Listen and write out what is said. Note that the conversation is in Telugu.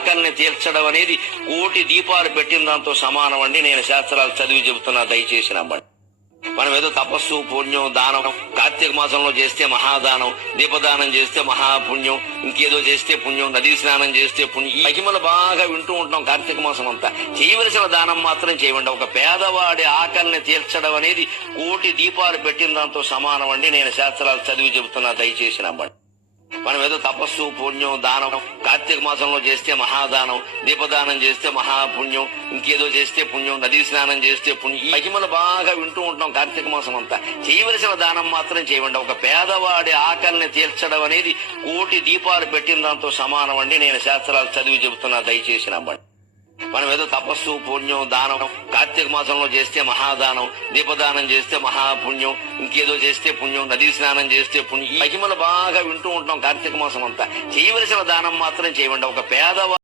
ఆకలిని తీర్చడం అనేది కోటి దీపాలు పెట్టిన దాంతో సమానం అండి. నేను శాస్త్రాలు చదివి చెబుతున్నా, దయచేసి నమ్మండి. మనం ఏదో తపస్సు, పుణ్యం, దానం, కార్తీక మాసంలో చేస్తే మహాదానం, దీపదానం చేస్తే మహాపుణ్యం, ఇంకేదో చేస్తే పుణ్యం, నదీ స్నానం చేస్తే పుణ్యం, ఈ మహిమలు బాగా వింటూ ఉంటాం కార్తీక మాసం అంతా. చేయవలసిన దానం మాత్రం చేయండి. ఒక పేదవాడి ఆకలిని తీర్చడం అనేది కోటి దీపాలు పెట్టిన దాంతో సమానం అండి. నేను శాస్త్రాలు చదివి చెబుతున్నా, దయచేసి నమ్మండి. మనం ఏదో తపస్సు, పుణ్యం, దానం, కార్తీక మాసంలో చేస్తే మహాదానం, దీపదానం చేస్తే మహాపుణ్యం, ఇంకేదో చేస్తే పుణ్యం, నదీ స్నానం చేస్తే పుణ్యం, ఈ మహిమలు బాగా వింటూ ఉంటాం కార్తీక మాసం అంతా. చేయవలసిన దానం మాత్రం చేయండి. ఒక పేదవాడి ఆకలిని తీర్చడం అనేది కోటి దీపాలు పెట్టిన దాంతో సమానం అండి. నేను శాస్త్రాలు చదివి చెబుతున్నా, దయచేసి నమ్మండి. మనం ఏదో తపస్సు, పుణ్యం, దానం, కార్తీక మాసంలో చేస్తే మహాదానం, దీపదానం చేస్తే మహాపుణ్యం, ఇంకేదో చేస్తే పుణ్యం, నదీ స్నానం చేస్తే పుణ్యం, ఈ మహిమలు బాగా వింటూ ఉంటాం కార్తీక మాసం అంతా. చేయవలసిన దానం మాత్రం చేయండి. ఒక పేదవాడి